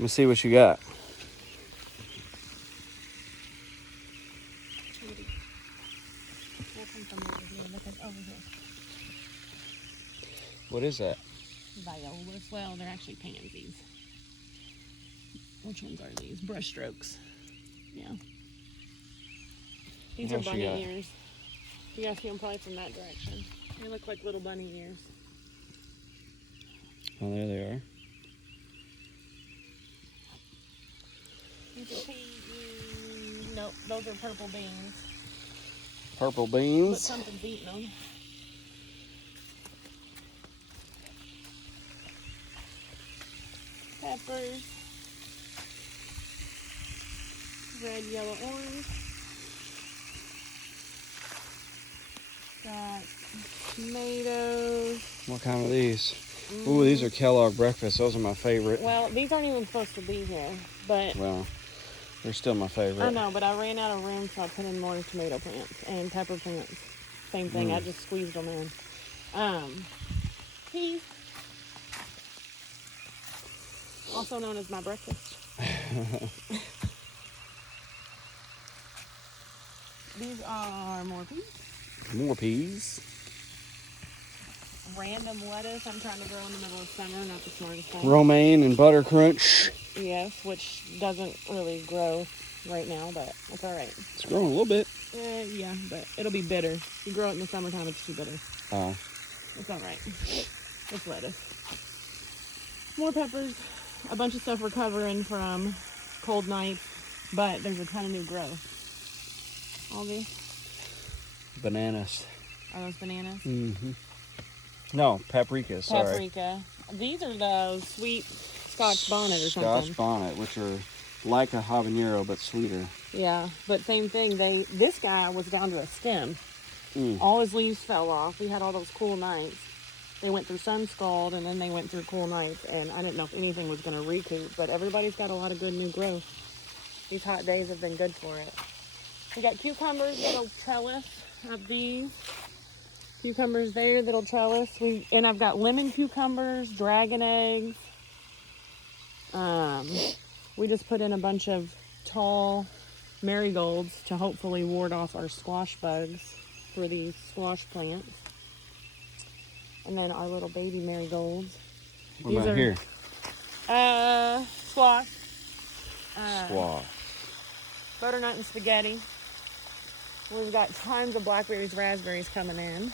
Let me see what you got. What is that? Violas. Well, they're actually pansies. Which ones are these? Brush strokes. Yeah. These are bunny ears. You guys see them probably from that direction. They look like little bunny ears. Oh, there they are. These are peas. Nope, those are purple beans. Purple But beans. something's eating them. Peppers. Red, yellow, orange. Got tomatoes. What kind are these? Ooh, these are Kellogg breakfast. Those are my favorite. Well, these aren't even supposed to be here, but Well, they're still my favorite. I know, but I ran out of room, so I put in more tomato plants and pepper plants. Same thing. I just squeezed them in. Peas, also known as my breakfast. These are more peas. More peas. Random lettuce I'm trying to grow in the middle of summer, not the smartest thing. Romaine and butter crunch. Yes, which doesn't really grow right now, but it's all right. It's growing a little bit. Yeah, but it'll be bitter. If you grow it in the summertime, it's too bitter. Oh. It's all right. It's lettuce. More peppers. A bunch of stuff recovering from cold nights, but there's a ton of new growth. All these. Bananas. Are those bananas? Mm-hmm. No, paprika, sorry. Paprika. These are the sweet Scotch bonnet or something. Scotch bonnet, which are like a habanero, but sweeter. Yeah, but same thing. This guy was down to a stem. All his leaves fell off. We had all those cool nights. They went through sun scald, and then they went through cool nights, and I didn't know if anything was going to recoup, but everybody's got a lot of good new growth. These hot days have been good for it. We got cucumbers that'll trellis up these. Cucumbers there that'll trellis. And I've got lemon cucumbers, dragon eggs. We just put in a bunch of tall marigolds to hopefully ward off our squash bugs for these squash plants. And then our little baby marigolds. What about here? Squash. Squash. Butternut and spaghetti. We've got tons of blackberries, raspberries coming in.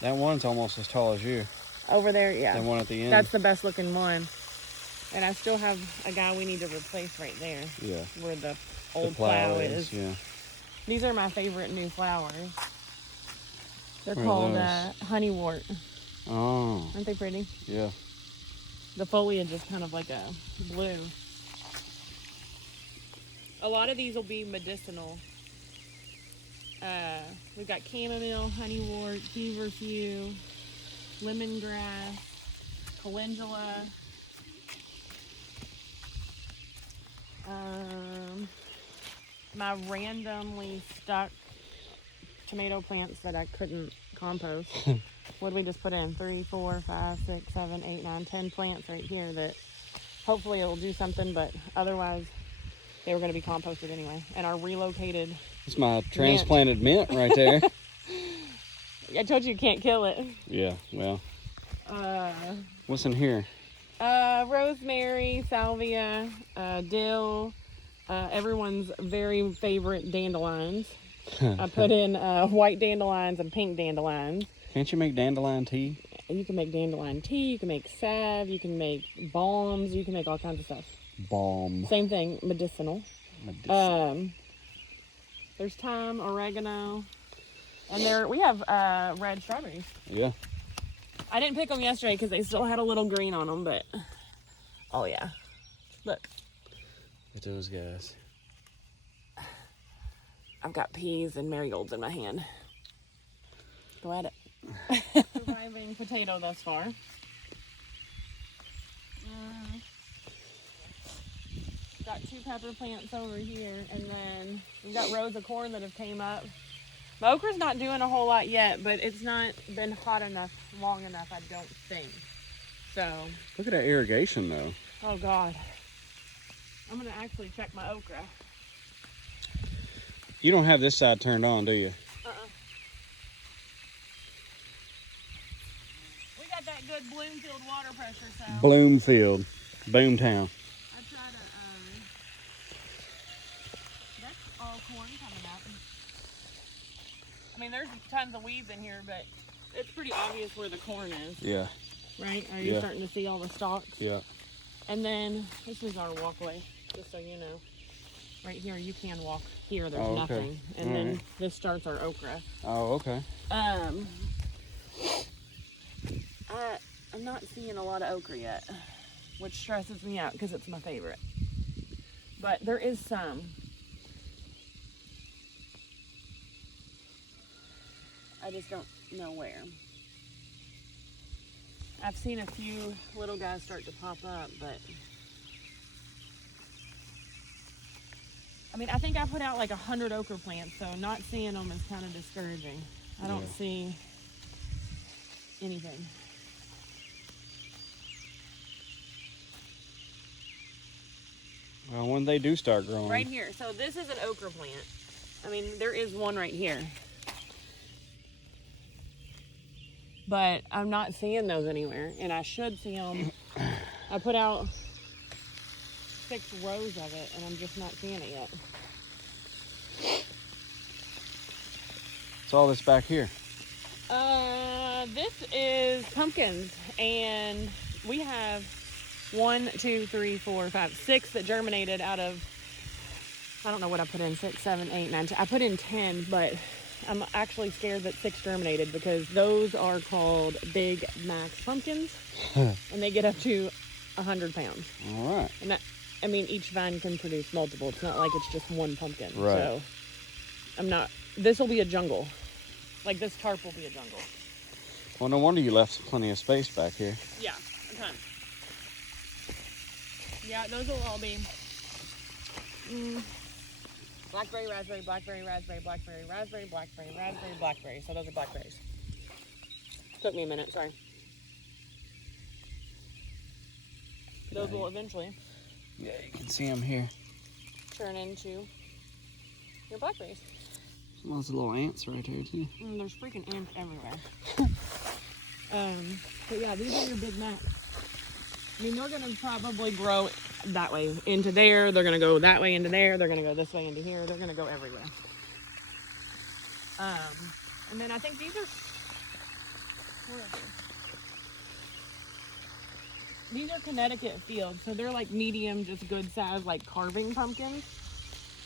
That one's almost as tall as you. Over there, yeah. That one at the end. That's the best looking one. And I still have a guy we need to replace right there. Yeah. Where the old plow is. Yeah. These are my favorite new flowers. They're What are called those? honeywort. Oh. Aren't they pretty? Yeah. The foliage is kind of like a blue. A lot of these will be medicinal. We've got chamomile, honeywort, feverfew, lemongrass, calendula. My randomly stuck tomato plants that I couldn't compost. What did we just put in? 3, 4, 5, 6, 7, 8, 9, 10 plants right here that hopefully it'll do something, but otherwise they were going to be composted anyway. And our relocated... It's my transplanted mint right there. I told you can't kill it. Yeah, well. What's in here? Rosemary, salvia, dill, everyone's very favorite dandelions. I put in white dandelions and pink dandelions. Can't you make dandelion tea? You can make dandelion tea, you can make salve, you can make balms, you can make all kinds of stuff. Balm. Same thing, medicinal. There's thyme, oregano, and we have red strawberries. Yeah. I didn't pick them yesterday because they still had a little green on them, but oh yeah, look. Look at those guys. I've got peas and marigolds in my hand. Go at it. Surviving potato thus far. Got 2 pepper plants over here, and then we've got rows of corn that have came up. My okra's not doing a whole lot yet, but it's not been hot enough, long enough, I don't think. So. Look at that irrigation, though. Oh, God. I'm gonna actually check my okra. You don't have this side turned on, do you? We got that good Bloomfield water pressure, so Bloomfield. Boomtown. I try to, that's all corn coming up. I mean, there's tons of weeds in here, but it's pretty obvious where the corn is, Yeah. right? Are you Yeah. starting to see all the stalks? Yeah. And then, this is our walkway, just so you know. Right here, you can walk here, there's Oh, okay. nothing. And All then right. this starts our okra. Oh, okay. I'm not seeing a lot of okra yet, which stresses me out because it's my favorite. But there is some. I just don't know where. I've seen a few little guys start to pop up, but I mean, I think I put out like 100 okra plants, so not seeing them is kind of discouraging. I don't see anything. Well, when they do start growing. Right here. So this is an okra plant. I mean, there is one right here. But I'm not seeing those anywhere, and I should see them. I put out 6 rows of it, and I'm just not seeing it yet. What's all this back here? This is pumpkins, and we have 1, 2, 3, 4, 5, 6 that germinated out of, I don't know what I put in, 6, 7, 8, 9, 10. I put in 10, but I'm actually scared that 6 germinated because those are called Big Max pumpkins, and they get up to 100 pounds. All right. And that, I mean, each vine can produce multiple. It's not like it's just one pumpkin. Right. So I'm not, this will be a jungle. Like this tarp will be a jungle. Well, no wonder you left plenty of space back here. Yeah, a ton. Yeah, those will all be blackberry, raspberry, blackberry, raspberry, blackberry, raspberry, blackberry, raspberry, blackberry. So those are blackberries. Took me a minute, sorry. Those will eventually Yeah, you can see them here. turn into your blackberries. Lots of little ants right there, too. There's freaking ants everywhere. But yeah, these are your Big Macs. I mean, they're gonna probably grow that way into there. They're gonna go that way into there. They're gonna go this way into here. They're gonna go everywhere. And then I think these are, where are they? These are Connecticut fields, so they're like medium, just good size, like carving pumpkins.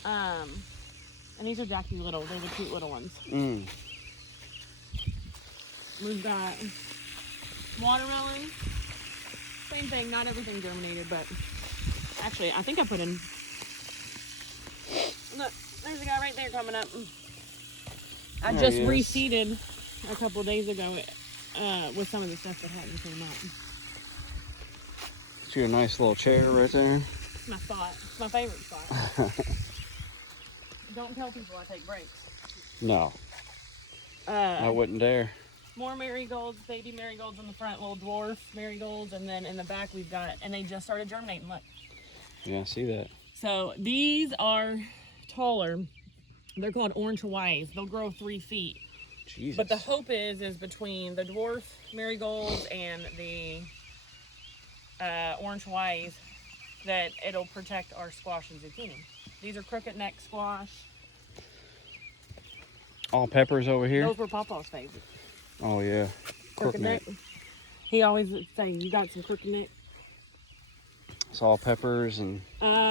And these are Jackie Little. They're the cute little ones. We've got watermelon. Same thing, not everything germinated, but actually, I think I put in, look, there's a guy right there coming up. I There just he is. reseeded a couple days ago with some of the stuff that hadn't come up. It's your nice little chair right there. It's my spot. It's my favorite spot. Don't tell people I take breaks. No, I wouldn't dare. More marigolds, baby marigolds in the front, little dwarf marigolds, and then in the back we've got, and they just started germinating, look. Yeah, I see that. So these are taller. They're called orange Hawaiis. They'll grow 3 feet. Jesus. But the hope is between the dwarf marigolds and the orange Hawaiis that it'll protect our squash and zucchini. These are crooked neck squash. All peppers over here? Those were Papa's favorite. Oh, yeah. Crooked neck. He always would say, you got some crooked neck? It's all peppers and...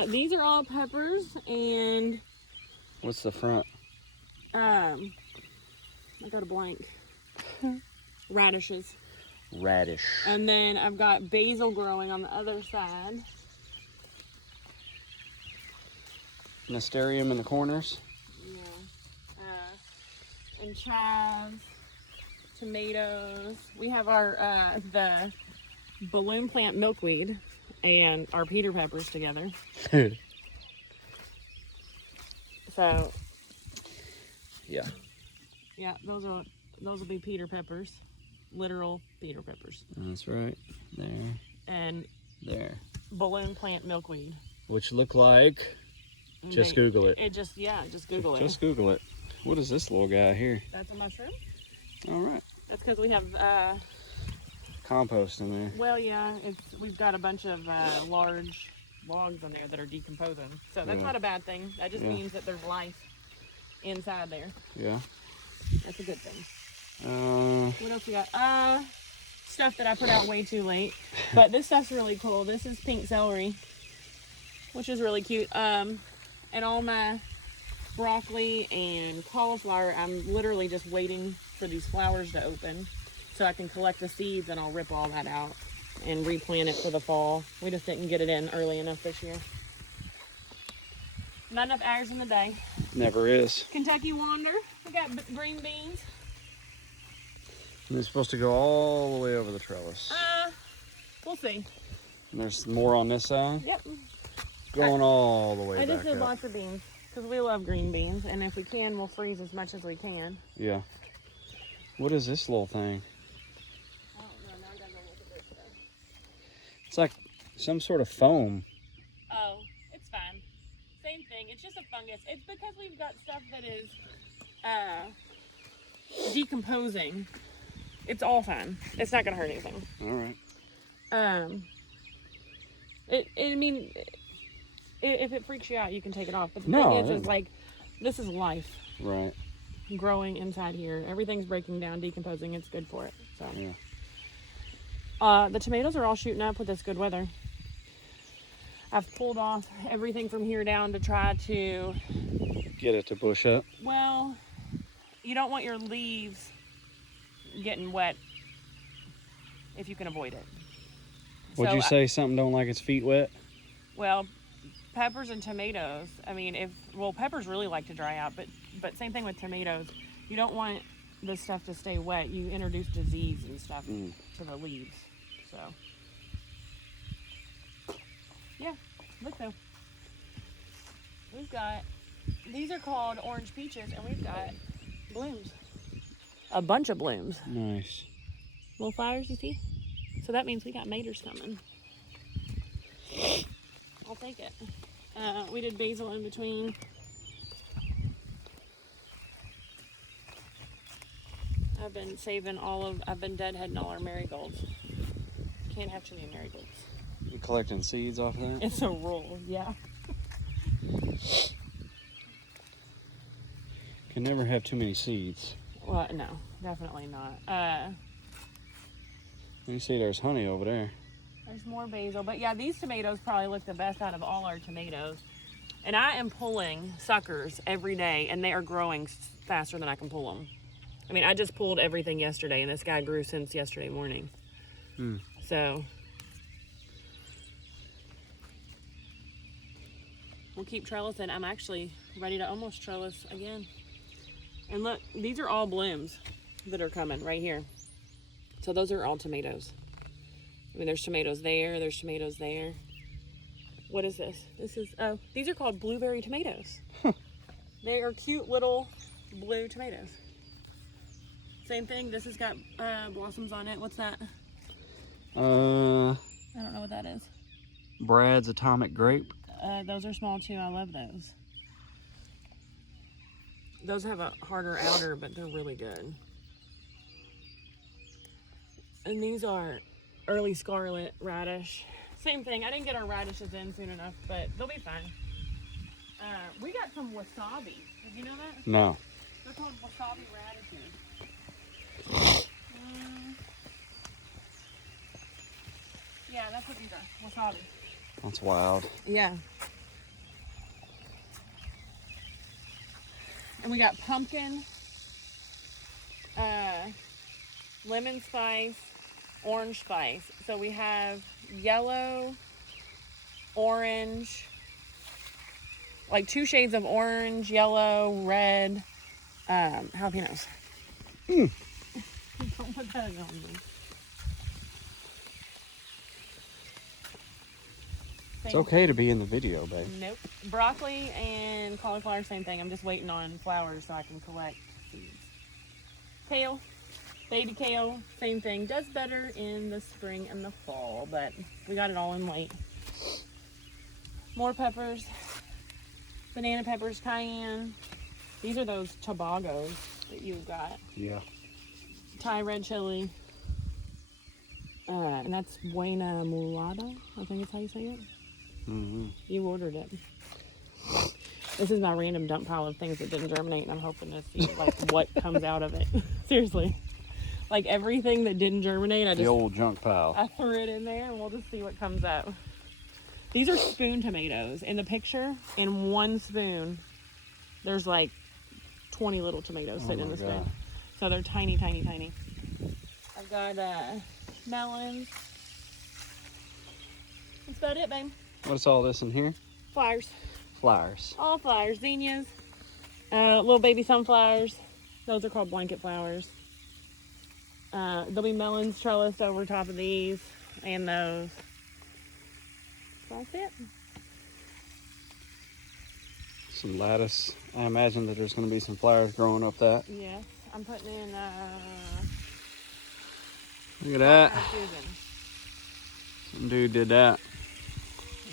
These are all peppers and... What's the front? I got a blank. Radishes. Radish. And then I've got basil growing on the other side. Nasterium in the corners. Yeah. And chives, tomatoes. We have our the balloon plant milkweed and our Peter peppers together. So Yeah. yeah, those will be Peter peppers, literal Peter peppers, That's right. There. and There. balloon plant milkweed. which look like, just Google it. Just Google it. Just Google it. What is this little guy here? That's a mushroom. All right. That's because we have, Compost in there. well, yeah, we've got a bunch of large logs in there that are decomposing. So that's not a bad thing. That just means that there's life inside there. Yeah. That's a good thing. What else we got? Stuff that I put out way too late. But this stuff's really cool. This is pink celery, which is really cute. And all my broccoli and cauliflower, I'm literally just waiting for these flowers to open so I can collect the seeds, and I'll rip all that out and replant it for the fall. We just didn't get it in early enough this year. Not enough hours in the day. Never is. Kentucky Wander. We got green beans. And it's supposed to go all the way over the trellis. We'll see. And there's more on this side. Yep. Going all the way I back just did up. lots of beans because we love green beans, and if we can, we'll freeze as much as we can. Yeah. What is this little thing? I don't know. Now I gotta go look at this stuff. It's like some sort of foam. Oh, it's fine. Same thing. It's just a fungus. It's because we've got stuff that is decomposing. It's all fine. It's not gonna hurt anything. All right. If it freaks you out, you can take it off. But the No, thing is like, this is life Right. growing inside here. Everything's breaking down, decomposing. It's good for it. So Yeah. the tomatoes are all shooting up with this good weather. I've pulled off everything from here down to try to, Get it to bush up. well, you don't want your leaves getting wet if you can avoid it. Would So you say something don't like its feet wet? Well, peppers and tomatoes. I mean, peppers really like to dry out, but same thing with tomatoes. You don't want the stuff to stay wet. You introduce disease and stuff to the leaves. So, yeah, look though. These are called orange peaches, and we've got blooms. A bunch of blooms. Nice. Little flowers, you see? So that means we got maters coming. I'll take it. We did basil in between. I've been deadheading all our marigolds. Can't have too many marigolds. You collecting seeds off of that? It's a rule, yeah. Can never have too many seeds. Well, no, definitely not. You see there's honey over there. There's more basil. But yeah, these tomatoes probably look the best out of all our tomatoes. And I am pulling suckers every day, and they are growing faster than I can pull them. I mean, I just pulled everything yesterday, and this guy grew since yesterday morning. So we'll keep trellising. I'm actually ready to almost trellis again. And look, these are all blooms that are coming right here. So those are all tomatoes. I mean, there's tomatoes there, there's tomatoes there. What is this? These are called blueberry tomatoes. They are cute little blue tomatoes. Same thing, this has got blossoms on it. What's that? I don't know what that is. Brad's Atomic Grape. Those are small too, I love those. Those have a harder outer, but they're really good. And these are early scarlet radish. Same thing. I didn't get our radishes in soon enough, but they'll be fine. We got some wasabi. Did you know that? No. They're called wasabi radishes. Yeah, that's what these are. Wasabi. That's wild. Yeah. And we got pumpkin, lemon spice, orange spice. So we have yellow, orange, like 2 shades of orange, yellow, red, jalapenos. Don't put that on me. It's okay to be in the video, babe. Nope. Broccoli and cauliflower, same thing. I'm just waiting on flowers so I can collect seeds. Kale, baby kale, same thing. Does better in the spring and the fall, but we got it all in late. More peppers. Banana peppers, cayenne. These are those Tobagos that you've got. Yeah. Thai red chili. And that's Buena Mulata. I think it's how you say it. Mm-hmm. You ordered it. This is my random dump pile of things that didn't germinate, and I'm hoping to see like what comes out of it. Seriously, like everything that didn't germinate, The old junk pile. I threw it in there, and we'll just see what comes out. These are spoon tomatoes. In the picture, in one spoon, there's like 20 little tomatoes sitting in the spoon. God. So they're tiny, tiny, tiny. I've got melons. That's about it, babe. What's all this in here? Flowers. Flowers. All flowers. Zinnias. Little baby sunflowers. Those are called blanket flowers. There'll be melons trellised over top of these and those. So that's it. Some lettuce. I imagine that there's going to be some flowers growing up that. Yes. I'm putting in Look at that. Susan. Some dude did that.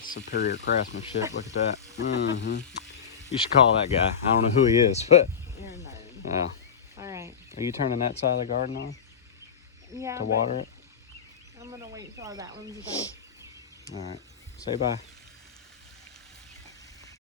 Superior craftsmanship. Look at that. Mm-hmm. You should call that guy. I don't know who he is, but. You're a nerd. Oh. All right. Are you turning that side of the garden on Yeah. to water it? I'm gonna wait till that one's done. All right. Say bye.